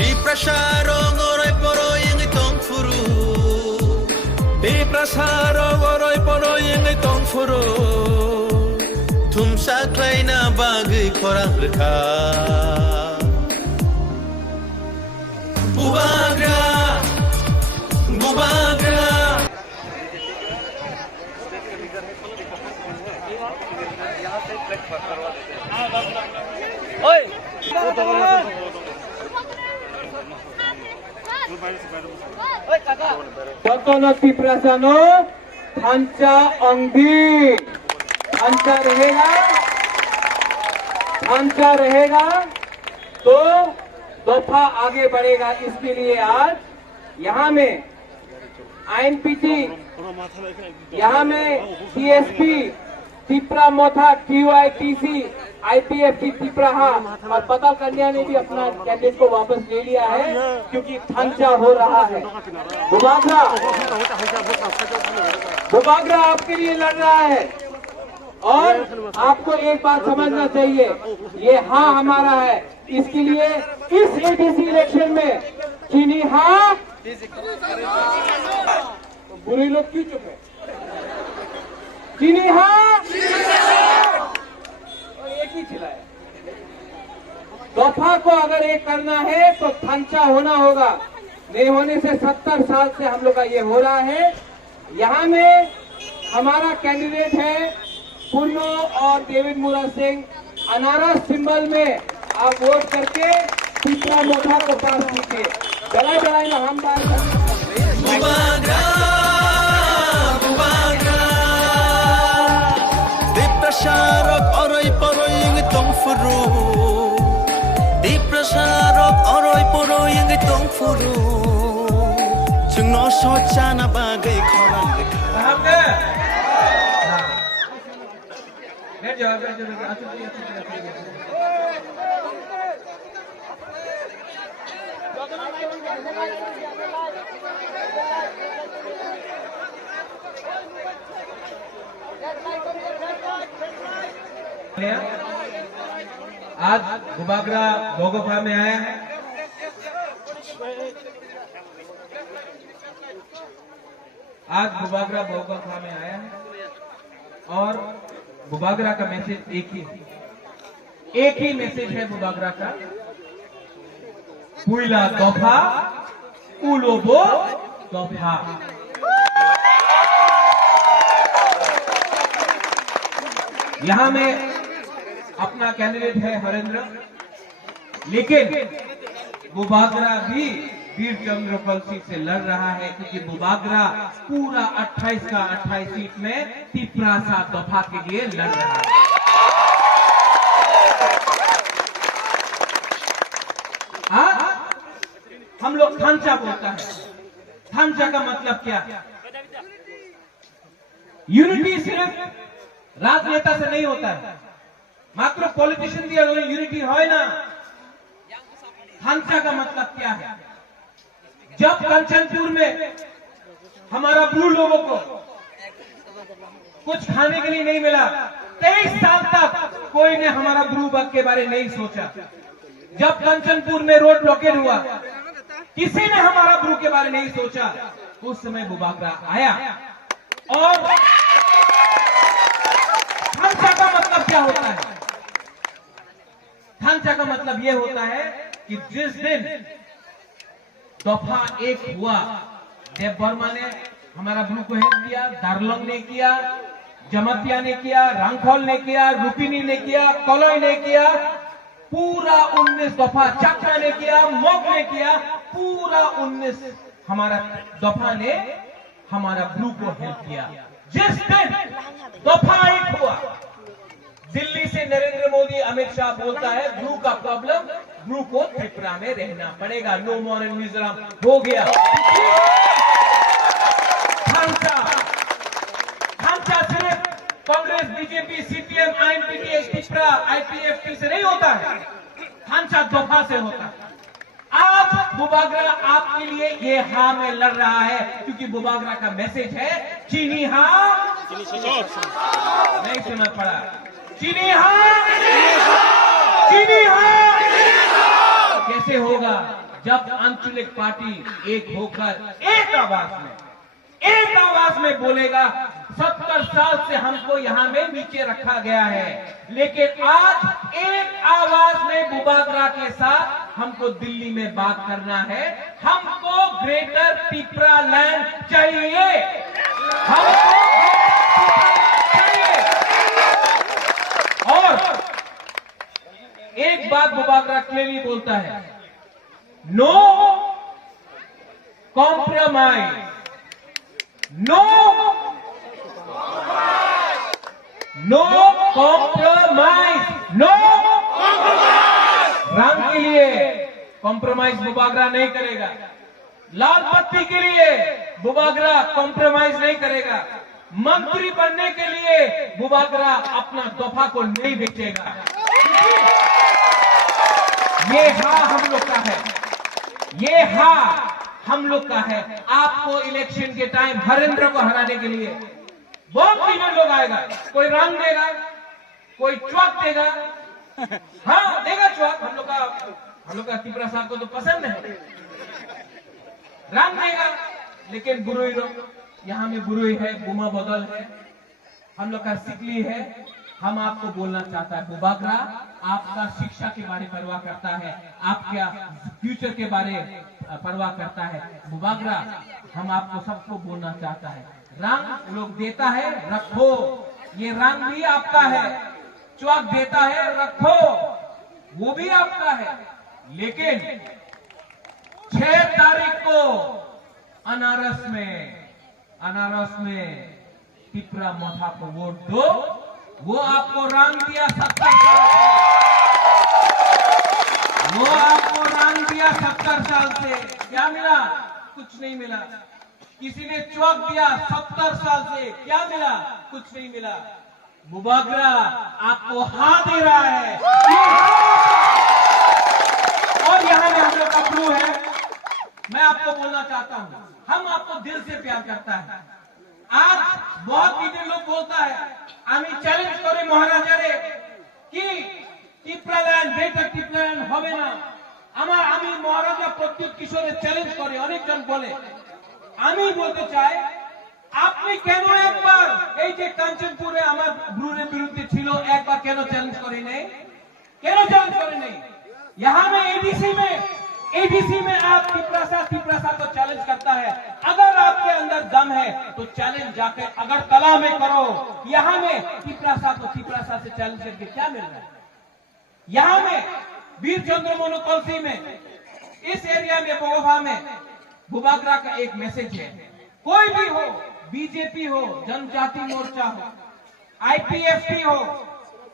Di prasarong oroy poroy ang itong furu. Di prasarong oroy poroy ang itong furu. Tumsaklay na bagay korang rekha. Bubagra, bubagra. Oi! Kokonot Piprasano, Thancha Angdi, ढांचा रहेगा तो दफा आगे बढ़ेगा। इसके लिए आज यहाँ में आईएनपीटी, यहाँ में सीएसपी तिपरा मोथा, QITC, IPFT तिपराहा और बदल कन्या ने भी अपना कैंडिडेट को वापस ले लिया है क्योंकि ढांचा हो रहा है। बुबागरा आपके लिए लड़ रहा है और आपको एक बात समझना चाहिए, ये हाँ हमारा है। इसके लिए इस एडीसी इलेक्शन में चीनी हाँ, बुरे लोग क्यों चुप है? चीनी हाँ, एक ही चिल्लाए। दफा को अगर एक करना है तो ढांचा होना होगा। नहीं होने से 70 साल से हम लोग का ये हो रहा है। यहाँ में हमारा कैंडिडेट है पुन्नो और डेविड मुरा सिंह। अनारा सिंबल में आप वोट करके तीसरा मोटा को पास कीजिए। जलाए ना हम बात Bubagra, bubagra. Di prasarong oroy poroy ang itong furu. Di prasarong oroy poroy ang itong furu. Sungno socha na bagay korang rekha. आज बुबागरा बोगोफा में आया है। आज बुबागरा बोगोफा में आया है और बुबागरा का मैसेज एक ही मैसेज है बुबागरा का। पुइला दफा उलोबो दफा। यहां में अपना कैंडिडेट है हरेंद्र, लेकिन बुबागरा भी वीर चंद्रफल सीट से लड़ रहा है क्योंकि बुबागरा पूरा 28 का 28 सीट में तिपरासा दफा के लिए लड़ रहा है। हम लोग ढांचा बोलता है। ढांचा का मतलब क्या? यूनिटी सिर्फ राजनेता से नहीं होता है, मात्र पॉलिटिशियन दिया यूनिटी है ना। ढांचा का मतलब क्या है? जब कंचनपुर में हमारा ब्लू लोगों को कुछ खाने के लिए नहीं मिला, 23 साल तक कोई ने हमारा ब्लू बग के बारे में नहीं सोचा। जब कंचनपुर में रोड ब्लॉकेज हुआ, किसी ने हमारा ब्लू के बारे में नहीं सोचा। उस समय बुबागरा आया। और ढांचा का मतलब क्या होता है? ढांचा का मतलब यह होता है कि जिस दिन दफा एक हुआ, देव वर्मा ने हमारा ब्लू को हेल्प किया, दार्लोंग ने किया, जमतिया ने किया, रांगखोल ने किया, रुपिनी ने किया, कलोई ने किया, पूरा 19 दफा चक्रा ने किया, मोग ने किया, पूरा 19 हमारा दफा ने हमारा ब्लू को हेल्प किया। जिस दिन दफा एक हुआ, दिल्ली से नरेंद्र मोदी, अमित शाह बोलता है ब्लू का प्रॉब्लम, ब्लू को त्रिपुरा में रहना पड़ेगा, नो मोर इन मिजोरम हो गया। ढांचा सिर्फ Congress, BJP, CPM, INPT, Tripura, IPFT से नहीं होता है, ढांचा दफा से होता है। आज बुबागरा आपके लिए ये हाँ में लड़ रहा है क्योंकि बुबागरा का मैसेज है चीनी हाँ, नहीं सुना पड़ा, चीनी हाँ, चीनी हाँ। कैसे होगा? जब आंचलिक पार्टी एक होकर एक आवाज में बोलेगा। 70 साल से हमको यहाँ में नीचे रखा गया है, लेकिन आज एक आवाज में बुबागरा के साथ हमको दिल्ली में बात करना है। हमको ग्रेटर तिपरा लैंड चाहिए, हमको चाहिए। और एक बात बुबागरा क्लियरली बोलता है, no compromise, no compromise, no रंग के लिए कॉम्प्रोमाइज बुबागरा नहीं करेगा, लाल पत्ती के लिए बुबागरा कॉम्प्रोमाइज नहीं करेगा, मंत्री बनने के लिए बुबागरा अपना दफा को नहीं बेचेगा। ये हाँ हम लोग का है, ये हाँ हम लोग का है। आपको इलेक्शन के टाइम हरेंद्र को हराने के लिए बहुत लीडर लोग आएगा, कोई रंग देगा, कोई च्वाक देगा, हाँ देगा च्वाक। हम लोग का तिपरा साहब को तो पसंद है, रंग देगा, लेकिन बुरुई लोग यहाँ में बुरुई है, बुमा बदल है, हम लोग का सिकली है। हम आपको बोलना चाहता है, बुबागरा आपका शिक्षा के बारे में परवाह करता है, आपका फ्यूचर के बारे परवाह करता है। बुबागरा हम आपको सबको बोलना चाहता है, रंग लोग देता है रखो, ये रंग भी आपका है, च्वाक देता है रखो, वो भी आपका है, लेकिन 6 तारीख को अनारस में तिपरा मोथा को वोट दो। वो आपको रंग दिया 70 साल से, वो आपको रंग दिया 70 साल से, क्या मिला? कुछ नहीं मिला। किसी ने च्वाक दिया 70 साल से, क्या मिला? कुछ नहीं मिला। बुबागरा आपको हाँ दे रहा है, और यहाँ में हम लोग का ब्लू है। मैं आपको बोलना चाहता हूँ, हम आपको दिल से प्यार करता है। आज बहुत लीडर लोग बोलता है, আমি চ্যালেঞ্জ করে মহারাজারে কি টিপরাল্যান্ড গ্রেটার টিপরাল্যান্ড হবে না। আমি মহারাজা প্রত্যুত কিশোরের চ্যালেঞ্জ করে, অনেকজন বলে। আমি বলতে চাই, আপনি কেন একবার এই যে কাঞ্চনপুরে আমার ব্রুরের বিরুদ্ধে ছিল, একবার কেন চ্যালেঞ্জ করে নেই? কেন চ্যালেঞ্জ করে নেই? यहाँ में एडीसी में आप तिपरासा को चैलेंज करता है। अगर आपके अंदर दम है तो चैलेंज जाके अगरतला में करो। यहाँ में तिपरासा से चैलेंज करके क्या मिल रहा है? यहाँ में वीर चंद्र मोनोकल्सी में, इस एरिया में बोगोफा में बुबागरा का एक मैसेज है, कोई भी हो, बीजेपी हो, जनजाति मोर्चा हो, आईपीएफटी हो,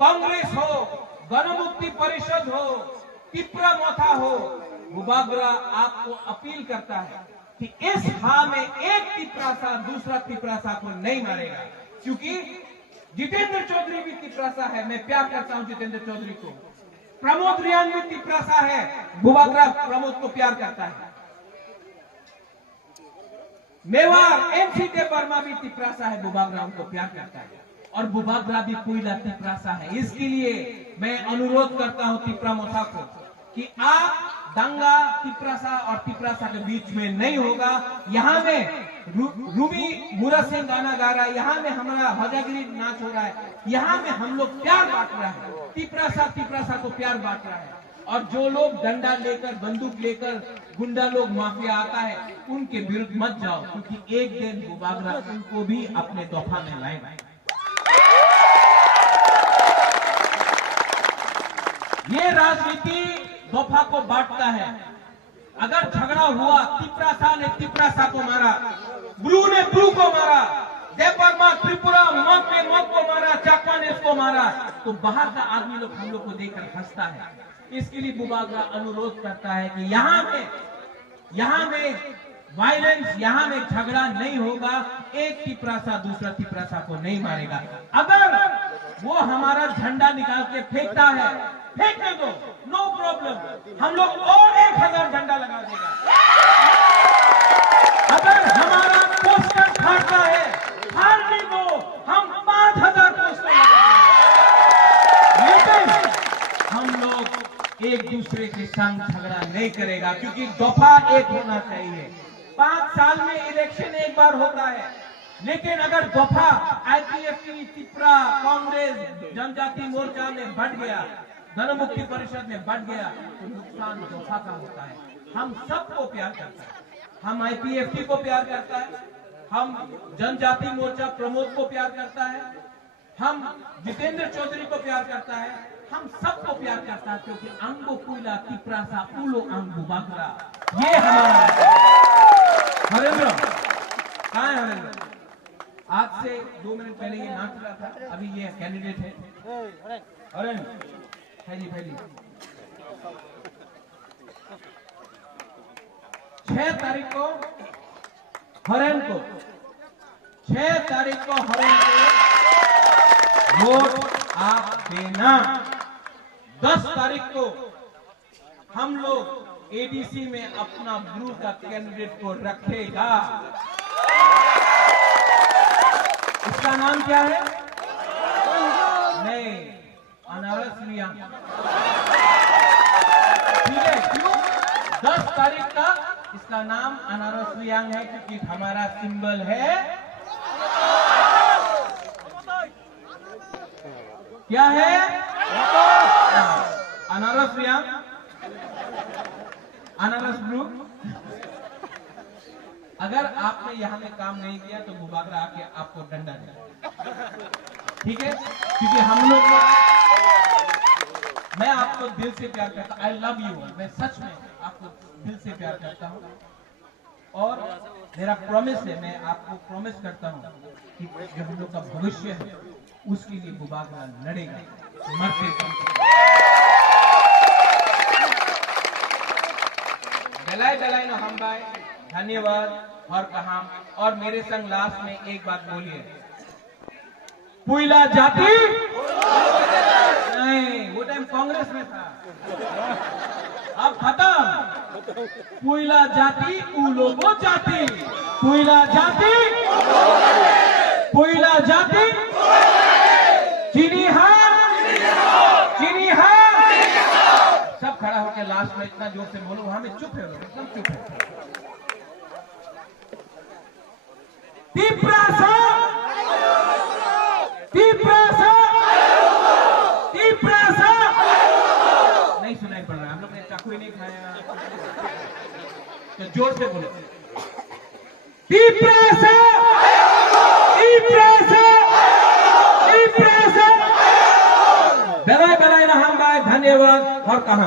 कांग्रेस हो, गणमुक्ति परिषद हो, तिपरा मोथा हो, बुबागरा आपको अपील करता है कि इस हाँ में एक तिपरासा दूसरा तिपरासा को नहीं मारेगा। क्योंकि जितेंद्र चौधरी भी तिपरासा है, मैं प्यार करता हूं जितेंद्र चौधरी को। प्रमोद रियान भी तिपरासा है, बुबागरा प्रमोद को प्यार करता है। मेवाड़ एनसी देववर्मा भी तिपरासा है, बुबागरा उनको प्यार करता है। और बुबागरा भी कोयला तिपरासा है। इसके लिए मैं अनुरोध करता हूं तिपरा मोथा को कि आप दंगा तिपरासा और तिपरासा के बीच में नहीं होगा। यहाँ में रूबी मुरा सिंह गाना गा रहा है, यहाँ में हमारा हजागिरी नाच हो रहा है, यहाँ में हम लोग प्यार बांट रहा है। तिपरासा को प्यार बांट रहा है। और जो लोग डंडा लेकर, बंदूक लेकर, गुंडा लोग, माफिया आता है, उनके विरुद्ध मत जाओ, क्योंकि एक दिन बुबागरा उनको भी अपने दफा में लाएगा। ये राजनीति दफा को बांटता है। अगर झगड़ा हुआ, तिपरासा ने तिपरासा को मारा, ब्रू ने ब्रू को मारा, देववर्मा त्रिपुरा मौत ने मौत को मारा, चाकमा ने इसको मारा, तो बाहर का आदमी लोग हम लोग को देखकर हंसता है। इसके लिए बुबागरा अनुरोध करता है कि यहाँ में वायलेंस, यहाँ में झगड़ा नहीं होगा। एक तिपरासा दूसरा तिपरासा को नहीं मारेगा। अगर वो हमारा झंडा निकाल के फेंकता है, फेंकने दो, नो प्रॉब्लम, हम लोग और 1000 झंडा लगा देगा। अगर हमारा पोस्टर फाड़ता है, फाड़ने दो, हम 5000 पोस्टर लगा देंगे। लेकिन हम लोग एक दूसरे के साथ संग झगड़ा नहीं करेगा, क्योंकि दफा एक होना चाहिए। 5 साल में इलेक्शन एक बार होता है, लेकिन अगर दफा आईपीएफटी, तिपरा, कांग्रेस, जनजाति मोर्चा में बढ़ गया, जनमुक्ति परिषद में बढ़ गया, तो नुकसान दफा का होता है। हम सबको प्यार करता है, हम आईपीएफटी को प्यार करता है, हम जनजाति मोर्चा प्रमोद को प्यार करता है, हम जितेंद्र चौधरी को प्यार करता है, हम सबको प्यार करता है, क्योंकि अंगो कुइला तिप्रासा उलो अंगू बाकरा, ये हमारा हरेंद्र। कहाँ है हरेंद्र? आज से 2 मिनट पहले ये नाच रहा था, अभी ये कैंडिडेट है। हरेंद्र फैली 6 तारीख को हरेंद्र को 6 तारीख को हरेंद्र को वोट आप देना। 10 तारीख को हम लोग एडीसी में अपना ब्लू का कैंडिडेट को रखेगा। इसका नाम क्या है? नहीं, अनारस रियांग। ठीक है, क्यों? 10 तारीख का इसका नाम अनारस रियांग है, क्योंकि हमारा सिंबल है क्या है? अनारस रियांग, अनारस ब्लू। अगर आपने यहाँ में काम नहीं किया तो बुबागरा आके आपको डंडा देगा, ठीक है? क्योंकि हम लोग, मैं आपको दिल से प्यार करता हूँ, आई लव यू, मैं सच में आपको दिल से प्यार करता हूँ। और मेरा प्रॉमिस है, मैं आपको प्रॉमिस करता हूँ कि जो हम लोग का भविष्य है उसके लिए बुबागरा लड़ेगा, मरते दलाई नो हम भाई। धन्यवाद। और कहा, और मेरे संग लास्ट में एक बात बोलिए, पुइला जाति नहीं, वो टाइम कांग्रेस में था, अब खत्म। पुइला जाति उलोगो जाति, पुइला जाति, पुइला जाति, चीनी है। सब खड़ा होकर लास्ट में इतना जोर से बोलो, वहां में चुप है, सब चुप है। नहीं सुनाई पड़ रहा, हम लोग ने चाकू ही नहीं खाया, तो जोर से बोलो, दलाई ना हम भाई। धन्यवाद। और कहा